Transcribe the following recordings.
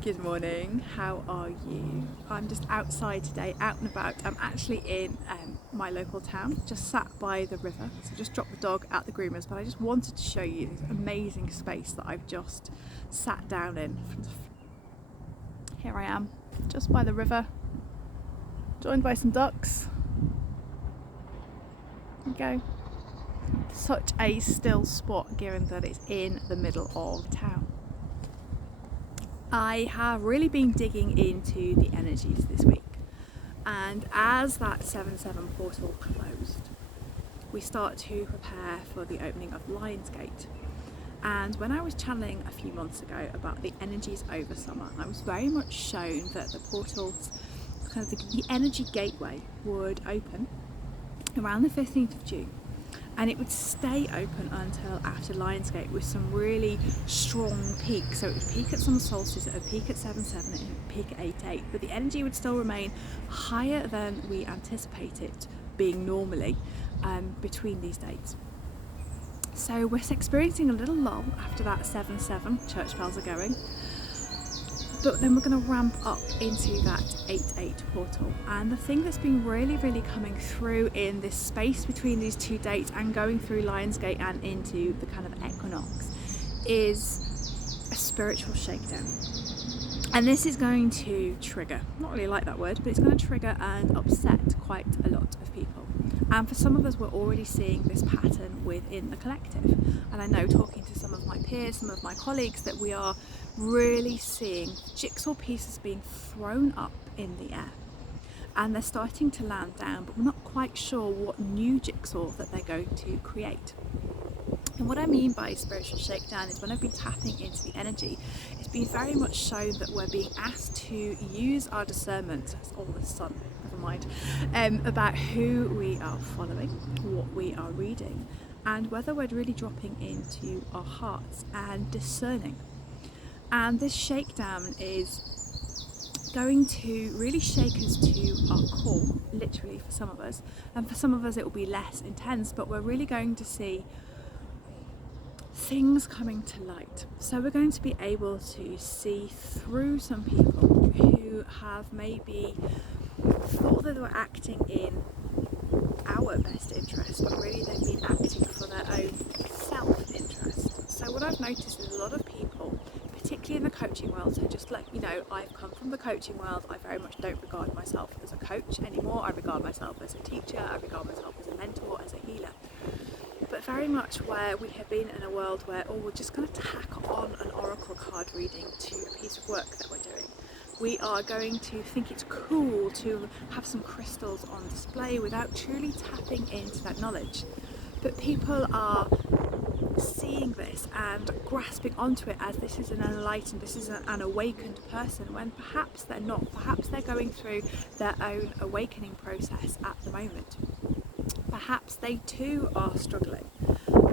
Good morning, how are you? I'm just outside today, out and about. I'm actually in my local town, just sat by the river. So just dropped the dog at the groomers, but I just wanted to show you this amazing space that I've just sat down in. Here I am, just by the river, joined by some ducks. There you go. Such a still spot given that it's in the middle of town. I have really been digging into the energies this week, and as that 7/7 portal closed, we start to prepare for the opening of Lionsgate. And when I was channeling a few months ago about the energies over summer, I was very much shown that the portals, kind of the energy gateway, would open around the 15th of June. And it would stay open until after Lionsgate with some really strong peaks. So it would peak at summer solstice, it would peak at 7/7, and it would peak at 8/8. But the energy would still remain higher than we anticipate it being normally between these dates. So we're experiencing a little lull after that 7/7, church bells are going. But then we're going to ramp up into that 8/8 portal. And the thing that's been really coming through in this space between these two dates and going through Lionsgate and into the kind of equinox is a spiritual shakedown. And this is going to trigger, not really like that word, but it's going to trigger and upset quite a lot of people. And for some of us, we're already seeing this pattern within the collective. And I know, talking to some of my peers, some of my colleagues, that we are really seeing jigsaw pieces being thrown up in the air. And they're starting to land down, but we're not quite sure what new jigsaw that they're going to create. And what I mean by spiritual shakedown is when I've been tapping into the energy, it's been very much shown that we're being asked to use our discernment, oh the sun, never mind, about who we are following, what we are reading, and whether we're really dropping into our hearts and discerning. And this shakedown is going to really shake us to our core, literally for some of us, and for some of us it will be less intense, but we're really going to see things coming to light. So we're going to be able to see through some people who have maybe thought that they were acting in our best interest, but really they've been acting for their own self-interest. So what I've noticed is a lot of people, particularly in the coaching world, so just like, you know, I've come from the coaching world, I very much don't regard myself as a coach anymore, I regard myself as a teacher, I regard myself as a mentor, as a healer. But very much where we have been in a world where, we're just going to tack on an oracle card reading to a piece of work that we're doing. We are going to think it's cool to have some crystals on display without truly tapping into that knowledge. But people are seeing this and grasping onto it as this is an enlightened, this is an awakened person, when perhaps they're not. Perhaps they're going through their own awakening process at the moment. Perhaps they too are struggling,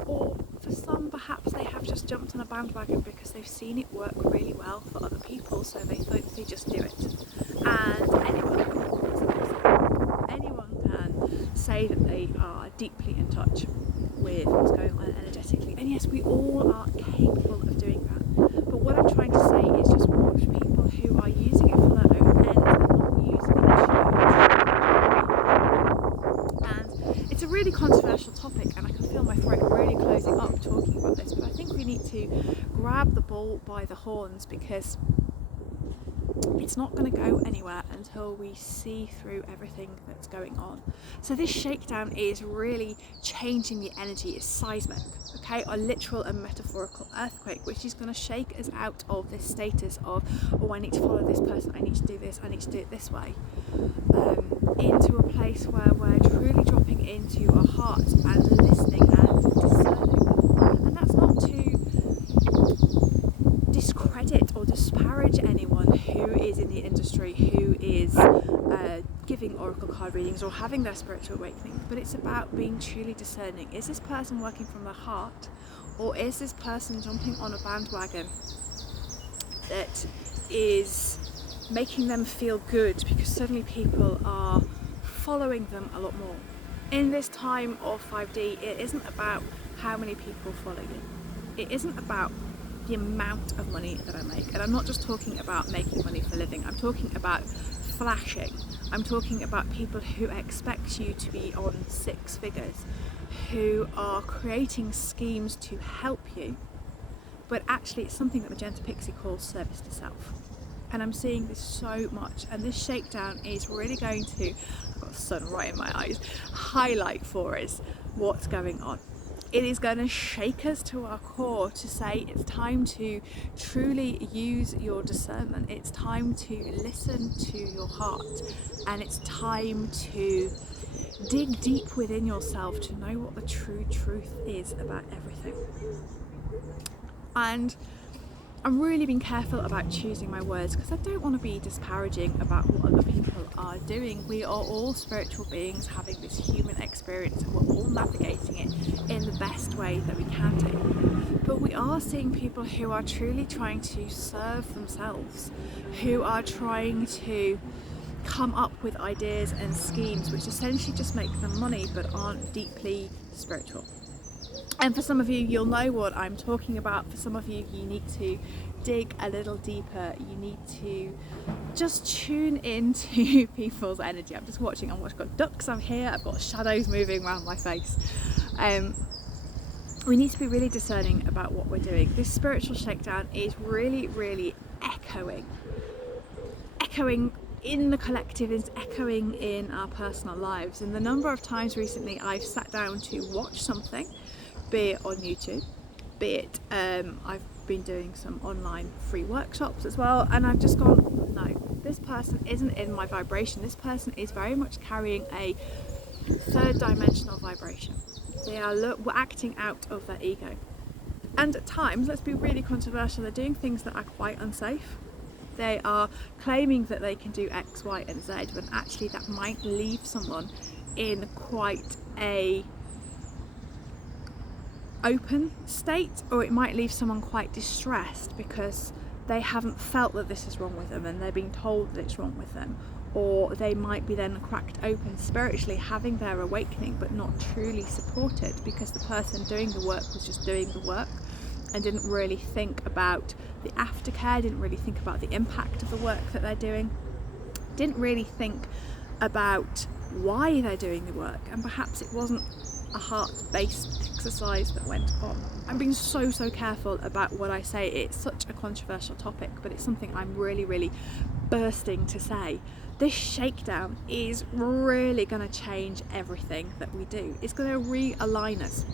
or for some perhaps they have just jumped on a bandwagon because they've seen it work really well for other people, so they think they just do it. And anyone can say that they are deeply in touch with what's going on energetically, and yes, we all are capable of doing that. But what I'm trying to say is just watch people who are using it for their own ends and not using it. And it's a really controversial topic, and I can feel my throat really closing up talking about this, but I think we need to grab the bull by the horns, because it's not going to go anywhere until we see through everything that's going on. So this shakedown is really changing the energy. It's seismic, okay, a literal and metaphorical earthquake, which is going to shake us out of this status of, I need to follow this person, I need to do this, I need to do it this way, into a place where we're truly dropping into our hearts and listening and discerning. And that's not to discredit or disparage anyone who is in the industry, who is giving oracle card readings or having their spiritual awakening, but it's about being truly discerning. Is this person working from their heart, or is this person jumping on a bandwagon that is making them feel good because suddenly people are following them a lot more? In this time of 5D, it isn't about how many people follow you. It isn't about the amount of money that I make. And I'm not just talking about making money for a living, I'm talking about flashing. I'm talking about people who expect you to be on 6 figures, who are creating schemes to help you, but actually it's something that Magenta Pixie calls service to self. And I'm seeing this so much, and this shakedown is really going to, I've got the sun right in my eyes, highlight for us what's going on. It is going to shake us to our core to say it's time to truly use your discernment. It's time to listen to your heart, and it's time to dig deep within yourself to know what the true truth is about everything. And I'm really being careful about choosing my words because I don't want to be disparaging about what other people are doing. We are all spiritual beings having this human experience, and we're all navigating it in the best way that we can do. But we are seeing people who are truly trying to serve themselves, who are trying to come up with ideas and schemes which essentially just make them money but aren't deeply spiritual. And for some of you, you'll know what I'm talking about. For some of you, you need to dig a little deeper. You need to just tune into people's energy. I'm just watching. I've got ducks. I'm here. I've got shadows moving around my face. We need to be really discerning about what we're doing. This spiritual shakedown is really, really echoing in the collective, is echoing in our personal lives. And the number of times recently I've sat down to watch something, be it on YouTube, be it I've been doing some online free workshops as well, and I've just gone, no, this person isn't in my vibration. This person is very much carrying a third dimensional vibration. They are acting out of their ego, and at times, let's be really controversial, they're doing things that are quite unsafe. They are claiming that they can do X, Y and Z, when actually that might leave someone in quite a open state, or it might leave someone quite distressed because they haven't felt that this is wrong with them and they're being told that it's wrong with them, or they might be then cracked open spiritually, having their awakening but not truly supported because the person doing the work was just doing the work and didn't really think about the aftercare, didn't really think about the impact of the work that they're doing, didn't really think about why they're doing the work, and perhaps it wasn't a heart-based exercise that went on. I'm being so careful about what I say. It's such a controversial topic, but it's something I'm really bursting to say. This shakedown is really going to change everything that we do. It's going to realign us.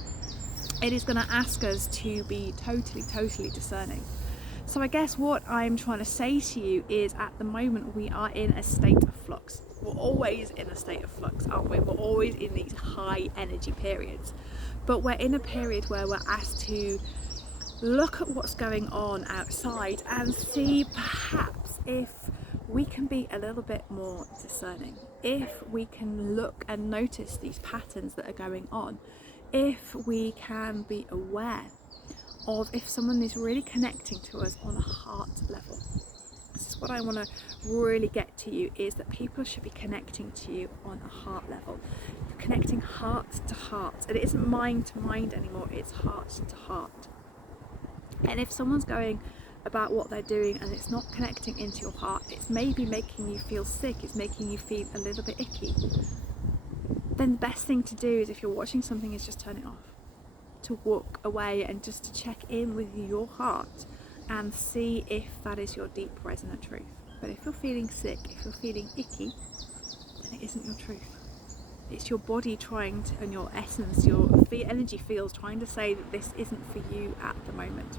It is going to ask us to be totally discerning. So I guess what I'm trying to say to you is, at the moment we are in a state of flux. We're always in a state of flux, aren't we? We're always in these high energy periods. But we're in a period where we're asked to look at what's going on outside and see perhaps if we can be a little bit more discerning, if we can look and notice these patterns that are going on, if we can be aware of if someone is really connecting to us on a heart level. This is what I want to really get to you, is that people should be connecting to you on a heart level, connecting heart to heart. And it isn't mind to mind anymore, it's heart to heart. And if someone's going about what they're doing and it's not connecting into your heart, it's maybe making you feel sick, it's making you feel a little bit icky, then the best thing to do is, if you're watching something, is just turn it off, to walk away and just to check in with your heart and see if that is your deep resonant truth. But if you're feeling sick, if you're feeling icky, then it isn't your truth. It's your body trying to, and your essence, your energy fields trying to say that this isn't for you at the moment.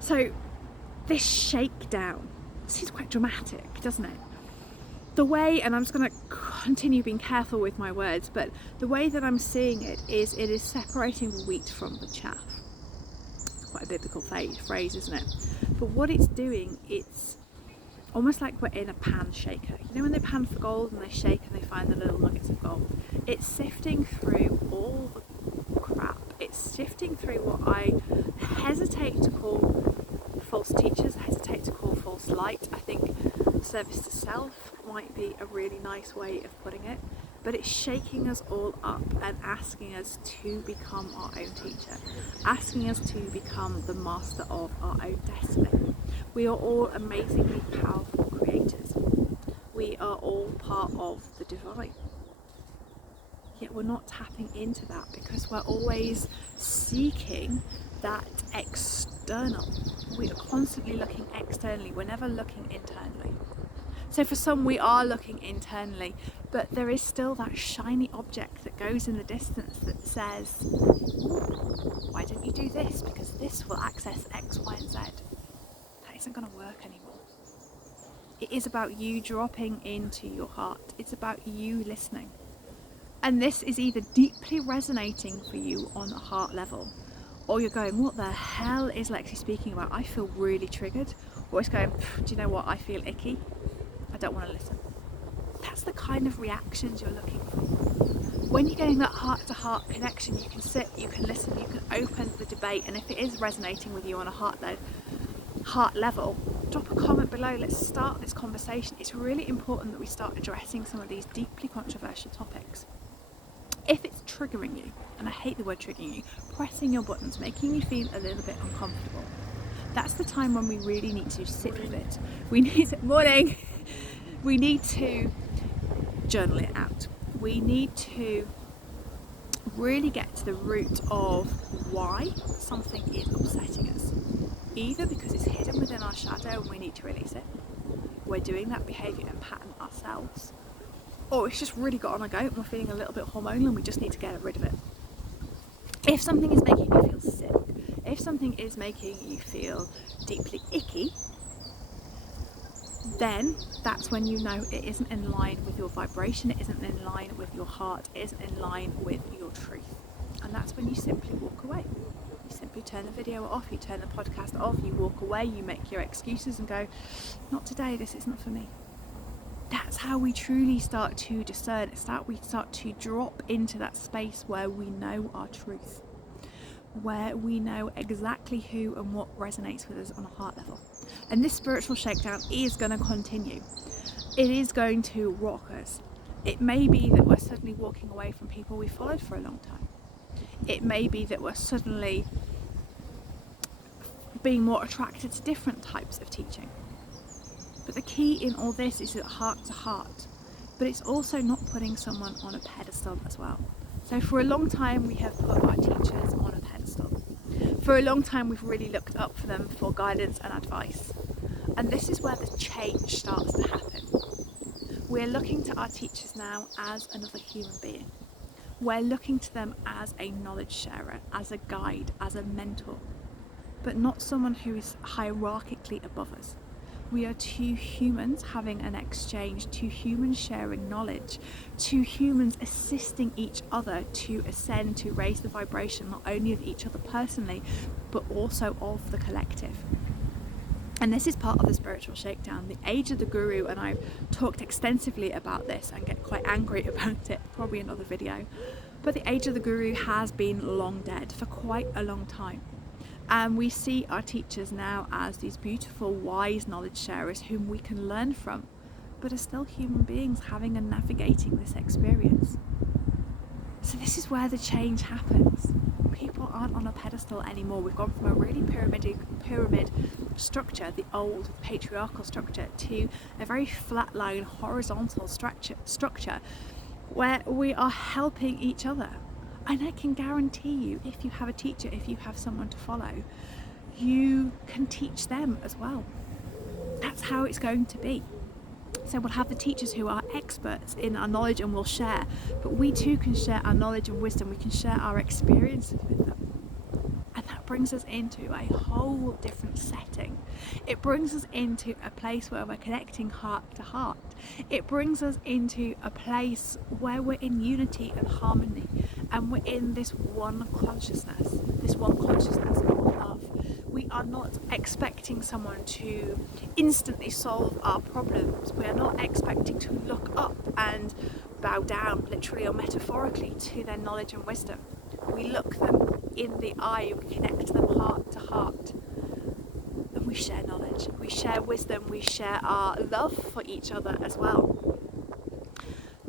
So this shakedown seems quite dramatic, doesn't it? The way, and I'm just going to continue being careful with my words, but the way that I'm seeing it is separating the wheat from the chaff. It's quite a biblical phrase, isn't it? But what it's doing, it's almost like we're in a pan shaker. You know when they pan for gold and they shake and they find the little nuggets of gold? It's sifting through all the crap. It's sifting through what I hesitate to call false teachers, hesitate to call false light. I think service to self might be a really nice way of putting it. but it's shaking us all up and asking us to become our own teacher, asking us to become the master of our own destiny. We are all amazingly powerful creators. We are all part of the divine. Yet we're not tapping into that because we're always seeking that external. We are constantly looking externally. We're never looking internally. So for some, we are looking internally, but there is still that shiny object that goes in the distance that says, why don't you do this? Because this will access X, Y, and Z. That isn't going to work anymore. It is about you dropping into your heart. It's about you listening. And this is either deeply resonating for you on a heart level, or you're going, what the hell is Lexi speaking about? I feel really triggered. Or it's going, do you know what? I feel icky. I don't want to listen. That's the kind of reactions you're looking for. When you're getting that heart-to-heart connection, you can sit, you can listen, you can open the debate, and if it is resonating with you on a heart level, drop a comment below. Let's start this conversation. It's really important that we start addressing some of these deeply controversial topics. If it's triggering you, and I hate the word triggering you, pressing your buttons, making you feel a little bit uncomfortable, that's the time when we really need to sit with it. We need to journal it out. We need to really get to the root of why something is upsetting us. Either because it's hidden within our shadow and we need to release it, we're doing that behaviour and pattern ourselves, or it's just really got on our goat and we're feeling a little bit hormonal and we just need to get rid of it. If something is making you feel sick, if something is making you feel deeply icky, then that's when you know it isn't in line with your vibration, it isn't in line with your heart, it isn't in line with your truth. And that's when you simply walk away. You simply turn the video off, you turn the podcast off, you walk away, you make your excuses and go, not today, this isn't for me. That's how we truly start to discern. It's that we start to drop into that space where we know our truth, where we know exactly who and what resonates with us on a heart level. And this spiritual shakedown is going to continue. It is going to rock us. It may be that we're suddenly walking away from people we followed for a long time. It may be that we're suddenly being more attracted to different types of teaching. But the key in all this is that heart to heart. But it's also not putting someone on a pedestal as well. So for a long time we have put our teachers on a pedestal. For a long time we've really looked up for them for guidance and advice. And this is where the change starts to happen. We're looking to our teachers now as another human being. We're looking to them as a knowledge sharer, as a guide, as a mentor, but not someone who is hierarchically above us. We are two humans having an exchange, two humans sharing knowledge, two humans assisting each other to ascend, to raise the vibration not only of each other personally, but also of the collective. And this is part of the spiritual shakedown, the age of the guru, and I've talked extensively about this and get quite angry about it, probably another video. But the age of the guru has been long dead for quite a long time. And we see our teachers now as these beautiful, wise knowledge sharers whom we can learn from, but are still human beings having and navigating this experience. So this is where the change happens. People aren't on a pedestal anymore. We've gone from a really pyramid structure, the old patriarchal structure, to a very flatline, horizontal structure where we are helping each other. And I can guarantee you, if you have a teacher, if you have someone to follow, you can teach them as well. That's how it's going to be. So we'll have the teachers who are experts in our knowledge and will share, but we too can share our knowledge and wisdom. We can share our experiences with them. And that brings us into a whole different setting. It brings us into a place where we're connecting heart to heart. It brings us into a place where we're in unity and harmony, and we're in this one consciousness of love. We are not expecting someone to instantly solve our problems. We are not expecting to look up and bow down, literally or metaphorically, to their knowledge and wisdom. We look them in the eye, we connect them heart to heart, and we share knowledge, we share wisdom, we share our love for each other as well.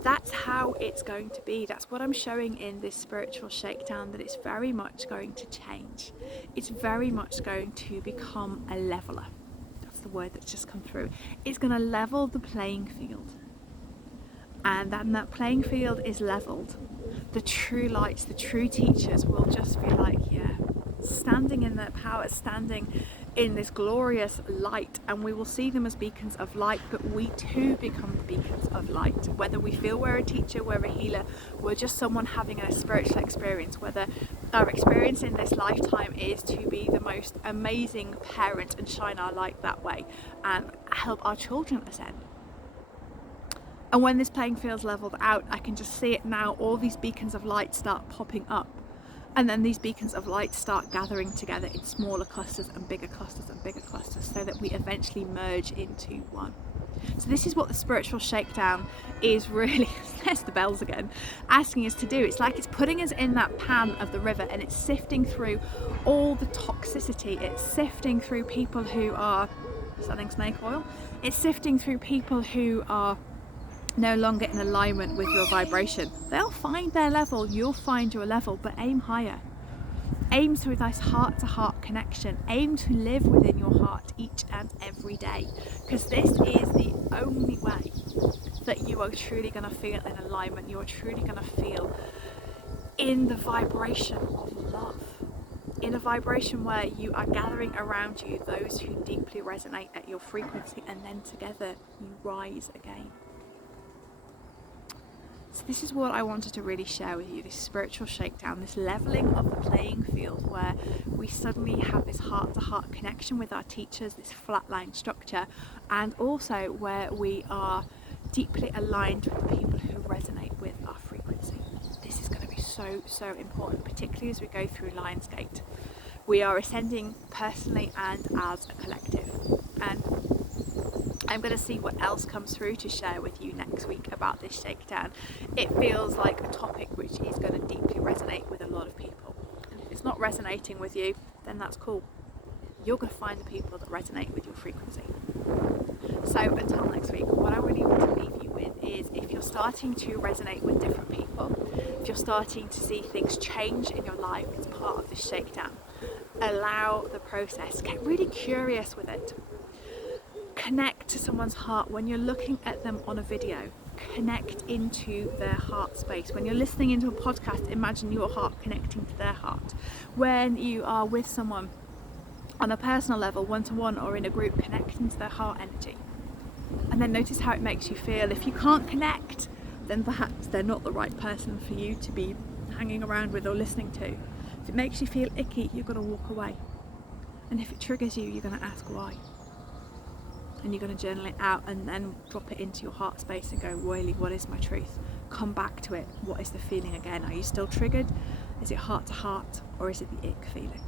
That's how it's going to be. That's what I'm showing in this spiritual shakedown, that it's very much going to change. It's very much going to become a leveler. That's the word that's just come through. It's going to level the playing field. And then that playing field is leveled. The true lights, the true teachers will just be like, yeah, standing in their power, standing in this glorious light, and we will see them as beacons of light, but we too become the beacons of light. Whether we feel we're a teacher, we're a healer, we're just someone having a spiritual experience, whether our experience in this lifetime is to be the most amazing parent and shine our light that way and help our children ascend. And when this playing field's leveled out, I can just see it now, all these beacons of light start popping up. And then these beacons of light start gathering together in smaller clusters and bigger clusters and bigger clusters, so that we eventually merge into one. So this is what the spiritual shakedown is really, there's the bells again, asking us to do. It's like it's putting us in that pan of the river, and it's sifting through all the toxicity. It's sifting through people who are selling snake oil. It's sifting through people who are no longer in alignment with your vibration. They'll find their level, you'll find your level, but aim higher. Aim through this heart-to-heart connection. Aim to live within your heart each and every day, because this is the only way that you are truly going to feel in alignment. You are truly going to feel in the vibration of love, in a vibration where you are gathering around you those who deeply resonate at your frequency, and then together you rise again. So this is what I wanted to really share with you, this spiritual shakedown, this leveling of the playing field, where we suddenly have this heart-to-heart connection with our teachers, this flatline structure, and also where we are deeply aligned with the people who resonate with our frequency. This is going to be so important, particularly as we go through Lionsgate. We are ascending personally and as a collective, and I'm going to see what else comes through to share with you next week about this shakedown. It feels like a topic which is going to deeply resonate with a lot of people. And if it's not resonating with you, then that's cool. You're going to find the people that resonate with your frequency. So until next week, what I really want to leave you with is, if you're starting to resonate with different people, if you're starting to see things change in your life as part of this shakedown, allow the process. Get really curious with it. Connect to someone's heart when you're looking at them on a video. Connect into their heart space. When you're listening into a podcast, imagine your heart connecting to their heart. When you are with someone on a personal level, one-to-one or in a group, connecting to their heart energy. And then notice how it makes you feel. If you can't connect, then perhaps they're not the right person for you to be hanging around with or listening to. If it makes you feel icky, you're going to walk away. And if it triggers you, you're going to ask why. And you're going to journal it out and then drop it into your heart space and go, really, what is my truth? Come back to it. What is the feeling again? Are you still triggered? Is it heart to heart, or is it the ick feeling?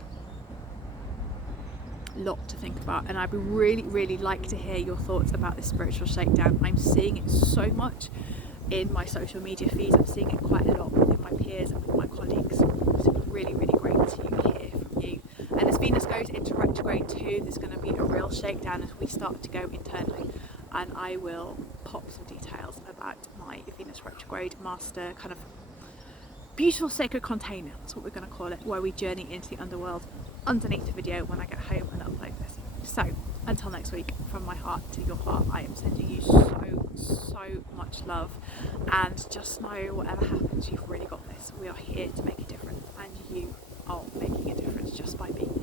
Lot to think about, and I'd really like to hear your thoughts about this spiritual shakedown. I'm seeing it so much in my social media feeds. I'm seeing it quite a lot within my peers and with my colleagues. So it's really great to hear from you. And as Venus goes into retrograde too, there's going to be a real shakedown as we start to go internally, and I will pop some details about my Venus retrograde master kind of beautiful sacred container, that's what we're going to call it, where we journey into the underworld underneath the video when I get home and upload this. So until next week, from my heart to your heart, I am sending you so much love, and just know whatever happens, you've really got this. We are here to make a difference, and you are making a difference just by being